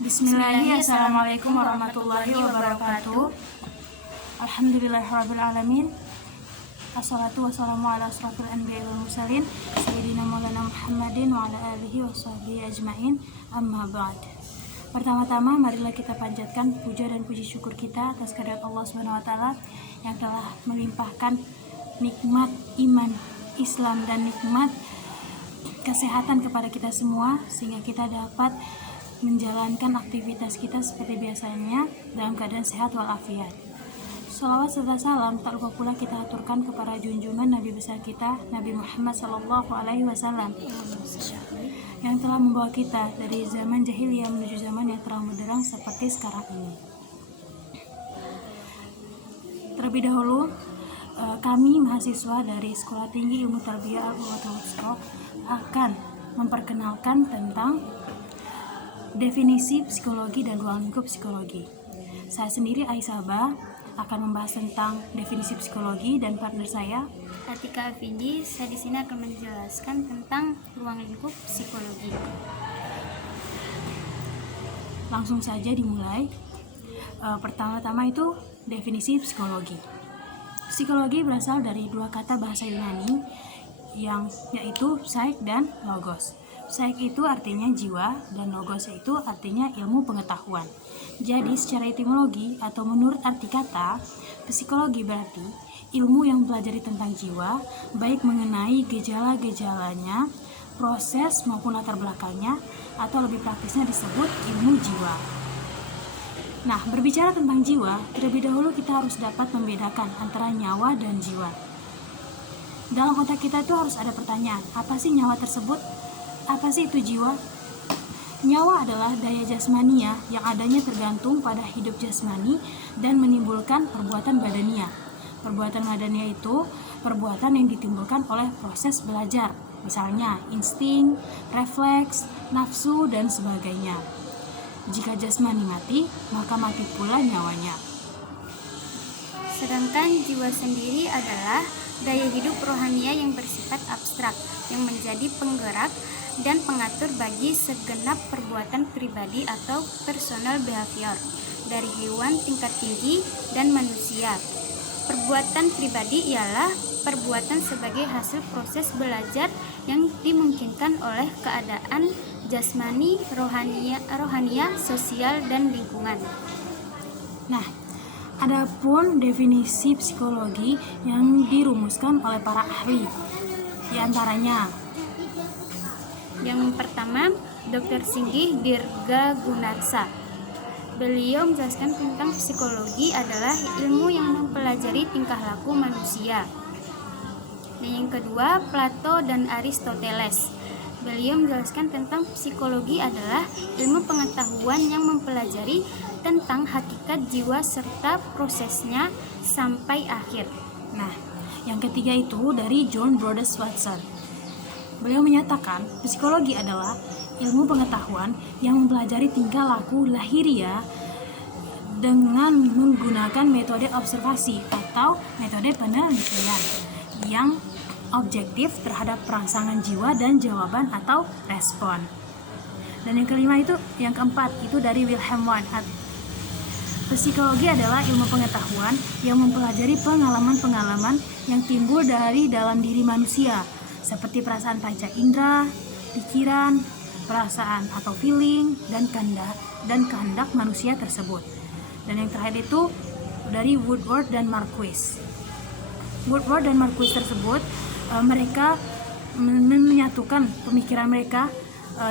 Bismillahirrahmanirrahim. Assalamualaikum warahmatullahi wabarakatuh. Alhamdulillahirrahmanirrahim. Assalatu wassalamu ala asrafil anbiya'i wal mursalin Sayyidina Maulana Muhammadin wa ala alihi wa sahbihi ajma'in. Amma ba'd. Pertama-tama marilah kita panjatkan puja dan puji syukur kita atas kehadirat Allah Subhanahu wa taala yang telah melimpahkan nikmat iman, Islam dan nikmat kesehatan kepada kita semua sehingga kita dapat menjalankan aktivitas kita seperti biasanya dalam keadaan sehat walafiat. Shalawat serta salam tak lupa pula kita aturkan kepada junjungan Nabi besar kita, Nabi Muhammad SAW, yang telah membawa kita dari zaman jahiliyah menuju zaman yang terang benderang seperti sekarang ini. Terlebih dahulu, kami mahasiswa dari Sekolah Tinggi Ilmu Tarbiyah Al-Quwwatul Wusta akan memperkenalkan tentang definisi psikologi dan ruang lingkup psikologi. Saya sendiri Aisyah akan membahas tentang definisi psikologi dan partner saya Atika Afindi, saya di sini akan menjelaskan tentang ruang lingkup psikologi. Langsung saja dimulai. Pertama-tama itu definisi psikologi. Psikologi berasal dari dua kata bahasa Yunani yang yaitu psyche dan logos. Psyche itu artinya jiwa dan logos itu artinya ilmu pengetahuan. Jadi secara etimologi atau menurut arti kata, psikologi berarti ilmu yang mempelajari tentang jiwa, baik mengenai gejala-gejalanya, proses maupun latar belakangnya, atau lebih praktisnya disebut ilmu jiwa. Nah, berbicara tentang jiwa, terlebih dahulu kita harus dapat membedakan antara nyawa dan jiwa. Dalam otak kita itu harus ada pertanyaan, apa sih nyawa tersebut? Apa sih itu jiwa? Nyawa adalah daya jasmania yang adanya tergantung pada hidup jasmani dan menimbulkan perbuatan badania. Perbuatan badania itu perbuatan yang ditimbulkan oleh proses belajar, misalnya insting, refleks, nafsu, dan sebagainya. Jika jasmani mati, maka mati pula nyawanya. Sedangkan jiwa sendiri adalah daya hidup rohania yang bersifat abstrak, yang menjadi penggerak dan pengatur bagi segenap perbuatan pribadi atau personal behavior dari hewan tingkat tinggi dan manusia. Perbuatan pribadi ialah perbuatan sebagai hasil proses belajar yang dimungkinkan oleh keadaan jasmani, rohania, sosial, dan lingkungan. Nah, adapun definisi psikologi yang dirumuskan oleh para ahli, di antaranya yang pertama, Dr. Singgih Dirga Gunarsa. Beliau menjelaskan tentang psikologi adalah ilmu yang mempelajari tingkah laku manusia. Dan yang kedua, Plato dan Aristoteles. Beliau menjelaskan tentang psikologi adalah ilmu pengetahuan yang mempelajari tentang hakikat jiwa serta prosesnya sampai akhir. Nah, yang ketiga itu dari John Brodus Watson. Beliau menyatakan psikologi adalah ilmu pengetahuan yang mempelajari tingkah laku lahiriah dengan menggunakan metode observasi atau metode penelitian yang objektif terhadap perangsangan jiwa dan jawaban atau respon. Dan yang kelima itu, yang keempat itu dari Wilhelm Wundt. Psikologi adalah ilmu pengetahuan yang mempelajari pengalaman-pengalaman yang timbul dari dalam diri manusia, seperti perasaan panca indera, pikiran, perasaan atau feeling, dan kehendak manusia tersebut. Dan yang terakhir itu dari Woodward dan Marquis. Woodward dan Marquis tersebut mereka menyatukan pemikiran mereka,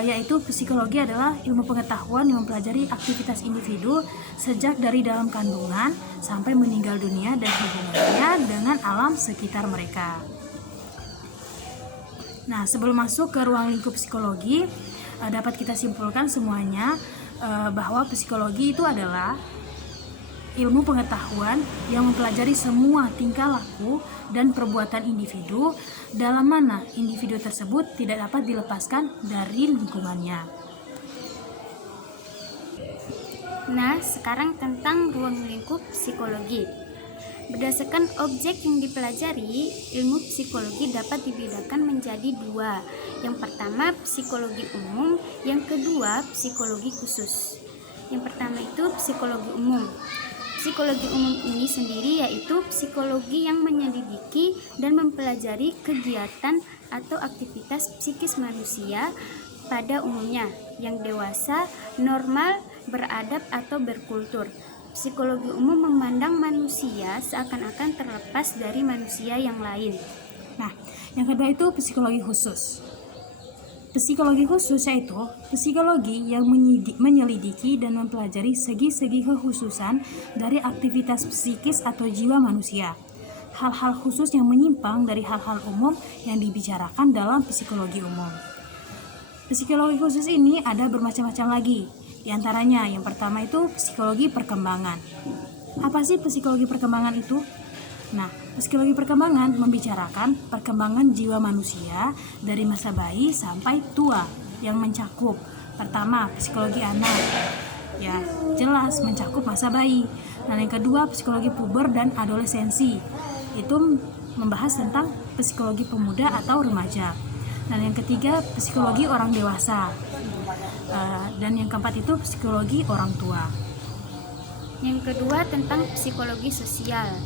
yaitu psikologi adalah ilmu pengetahuan yang mempelajari aktivitas individu sejak dari dalam kandungan sampai meninggal dunia dan hubungannya dengan alam sekitar mereka. Nah, sebelum masuk ke ruang lingkup psikologi, dapat kita simpulkan semuanya bahwa psikologi itu adalah ilmu pengetahuan yang mempelajari semua tingkah laku dan perbuatan individu, dalam mana individu tersebut tidak dapat dilepaskan dari lingkungannya. Nah, sekarang tentang ruang lingkup psikologi. Berdasarkan objek yang dipelajari, ilmu psikologi dapat dibedakan menjadi dua. Yang pertama, psikologi umum, yang kedua, psikologi khusus. Yang pertama itu psikologi umum. Psikologi umum ini sendiri yaitu psikologi yang menyelidiki dan mempelajari kegiatan atau aktivitas psikis manusia pada umumnya yang dewasa, normal, beradab atau berkultur. Psikologi umum memandang manusia seakan-akan terlepas dari manusia yang lain. Nah, yang kedua itu psikologi khusus. Psikologi khusus yaitu psikologi yang menyelidiki dan mempelajari segi-segi kekhususan dari aktivitas psikis atau jiwa manusia. Hal-hal khusus yang menyimpang dari hal-hal umum yang dibicarakan dalam psikologi umum. Psikologi khusus ini ada bermacam-macam lagi. Di antaranya yang pertama itu psikologi perkembangan. Apa sih psikologi perkembangan itu? Nah, psikologi perkembangan membicarakan perkembangan jiwa manusia dari masa bayi sampai tua yang mencakup pertama psikologi anak, ya jelas mencakup masa bayi. Nah, yang kedua psikologi puber dan adolescensi, itu membahas tentang psikologi pemuda atau remaja. Dan yang ketiga psikologi orang dewasa, dan yang keempat itu psikologi orang tua. Yang kedua tentang psikologi sosial.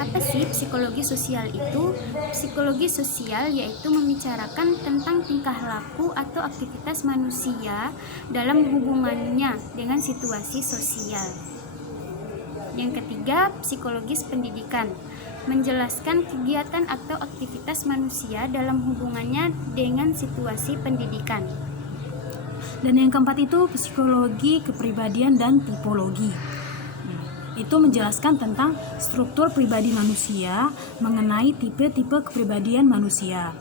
Apa sih psikologi sosial itu? Psikologi sosial yaitu membicarakan tentang tingkah laku atau aktivitas manusia dalam hubungannya dengan situasi sosial. Yang ketiga, psikologis pendidikan. Menjelaskan kegiatan atau aktivitas manusia dalam hubungannya dengan situasi pendidikan. Dan yang keempat itu psikologi kepribadian dan tipologi. Itu menjelaskan tentang struktur pribadi manusia mengenai tipe-tipe kepribadian manusia.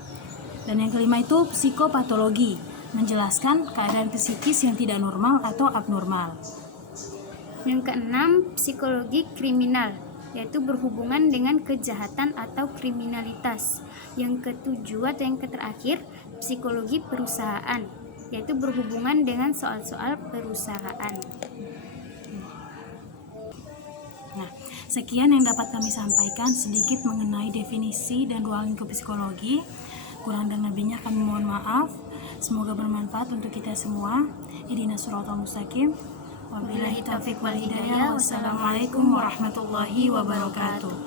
Dan yang kelima itu psikopatologi, menjelaskan keadaan psikis yang tidak normal atau abnormal. Yang keenam, psikologi kriminal, yaitu berhubungan dengan kejahatan atau kriminalitas. Yang ketujuh atau yang terakhir, psikologi perusahaan, yaitu berhubungan dengan soal-soal perusahaan. Nah, sekian yang dapat kami sampaikan sedikit mengenai definisi dan dua lingkup psikologi. Kurang dan lebihnya kami mohon maaf. Semoga bermanfaat untuk kita semua. Ihdinas siratal mustaqim. Wabillahi taufiq wal hidayah. Wassalamualaikum warahmatullahi wabarakatuh.